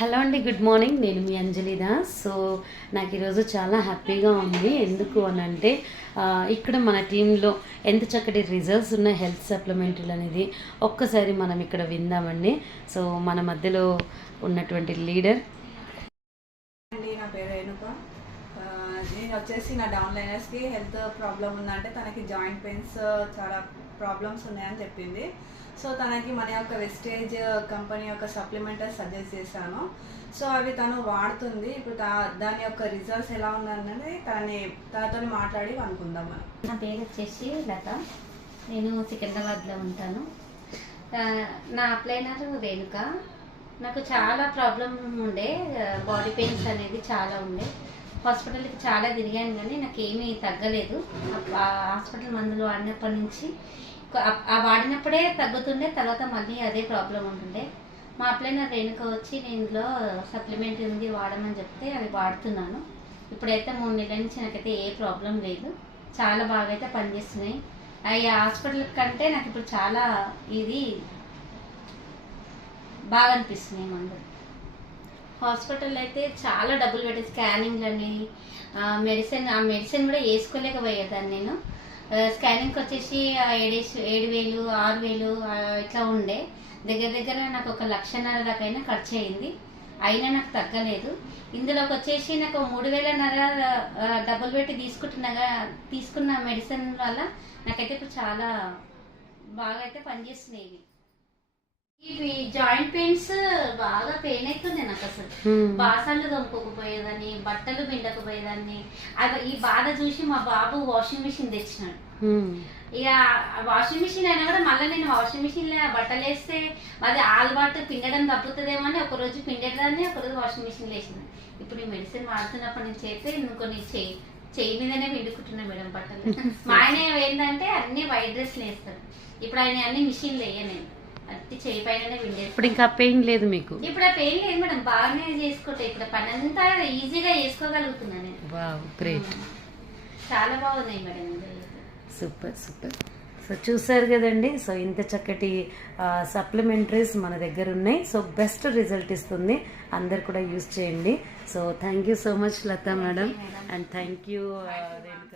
Hello అండి, good morning. నేను మీ అంజలి Das. So నాకు ఈరోజు చాలా హ్యాపీగా ఉంది. ఎందుకు అని అంటే ఇక్కడ మన టీంలో ఎంత చక్కటి రిజల్ట్స్ ఉన్న హెల్త్ సప్లిమెంటరీలు అనేది ఒక్కసారి మనం ఇక్కడ విందామండి. సో మన మధ్యలో ఉన్నటువంటి లీడర్ అండి, నా పేరు రేణుక. నేను వచ్చేసి నా డౌన్ లైనర్స్కి హెల్త్ ప్రాబ్లం ఉందంటే తనకి జాయింట్ పెయిన్స్ చాలా ప్రాబ్లమ్స్ ఉన్నాయని చెప్పింది. సో తనకి మన యొక్క వెస్టేజ్ కంపెనీ యొక్క సప్లిమెంటరీ సజెస్ట్ చేశాను. సో అవి తను వాడుతుంది. ఇప్పుడు దాని యొక్క రిజల్ట్స్ ఎలా ఉందన్నది తనతో మాట్లాడి అనుకుందాం మనం. నా పేరు వచ్చేసి లత. నేను సికింద్రాబాద్లో ఉంటాను. నా అప్లైనర్ రేణుక. నాకు చాలా ప్రాబ్లం ఉండే, బాడీ పెయిన్స్ అనేది చాలా ఉండే. హాస్పిటల్కి చాలా తిరిగాను కానీ నాకు ఏమీ తగ్గలేదు. హాస్పిటల్ మందులు వాడినప్పటి నుంచి ఆ వాడినప్పుడే తగ్గుతుండే, తర్వాత మళ్ళీ అదే ప్రాబ్లం ఉంటుండే. మా అప్లైనర్ రేణుక వచ్చి నేను ఇందులో సప్లిమెంట్ ఉంది వాడమని చెప్తే అవి వాడుతున్నాను. ఇప్పుడైతే 3 నెలల నుంచి నాకైతే ఏ ప్రాబ్లం లేదు. చాలా బాగా అయితే పనిచేస్తున్నాయి. ఈ హాస్పిటల్ కంటే నాకు ఇప్పుడు చాలా ఇది బాగా అనిపిస్తున్నాయి మందులు. హాస్పిటల్ అయితే చాలా డబ్బులు పెట్టి స్కానింగ్లని మెడిసిన్ కూడా వేసుకోలేకపోయేదాన్ని నేను. స్కానింగ్కి వచ్చేసి 7,000 6,000 ఇట్లా ఉండే. దగ్గర నాకు 1,50,000 దాకైనా ఖర్చు అయింది. అయినా నాకు తగ్గలేదు. ఇందులోకి వచ్చేసి నాకు 3,500 డబ్బులు పెట్టి తీసుకున్న మెడిసిన్ వల్ల నాకైతే ఇప్పుడు చాలా బాగా అయితే పనిచేస్తున్నాయి. ఇవి జాయింట్ పెయిన్స్ బాగా పెయిన్ అవుతుంది నాకు. అసలు బాసన్లు తొమ్ముకోకపోయేదాన్ని, బట్టలు పిండకపోయేదాన్ని. ఈ బాధ చూసి మా బాబు వాషింగ్ మిషన్ తెచ్చినాడు. ఇక వాషింగ్ మిషన్ అయినా కూడా మళ్ళీ నేను వాషింగ్ మిషన్ లో బట్టలు వేస్తే అది అలవాటు పిండడం తప్పుతుందేమో అని ఒకరోజు పిండేదాన్ని, ఒకరోజు వాషింగ్ మిషన్ వేసిన. ఇప్పుడు ఈ మెడిసిన్ వాడుతున్నప్పటి నుంచి అయితే కొన్ని చెయ్యి మీదనే పిండుకుంటున్నా మేడం బట్టలు. మా ఆయన ఏంటంటే అన్ని వైట్ డ్రెస్లు వేస్తాడు. ఇప్పుడు ఆయన అన్ని మిషన్లు వేయలేదు, అట్టి చెయ్యి పైన పిండేస్తాడు. ఇప్పుడు ఇంకా పెయిన్ లేదు మీకు? ఇప్పుడు ఆ పెయిన్ లేదు మేడం, బాగానే చేసుకుంటా. ఇప్పుడు పని అంతా ఈజీగా చేసుకోగలుగుతున్నా నేను. Wow, great. చాలా బాగున్నాయి మేడం. సూపర్. సో చూసారు కదండి. సో ఇంత చక్కటి సప్లిమెంటరీస్ మన దగ్గర ఉన్నాయి. సో బెస్ట్ రిజల్ట్ ఇస్తుంది. అందరు కూడా యూజ్ చేయండి. So thank you so much Latha madam, and thank you Renuka.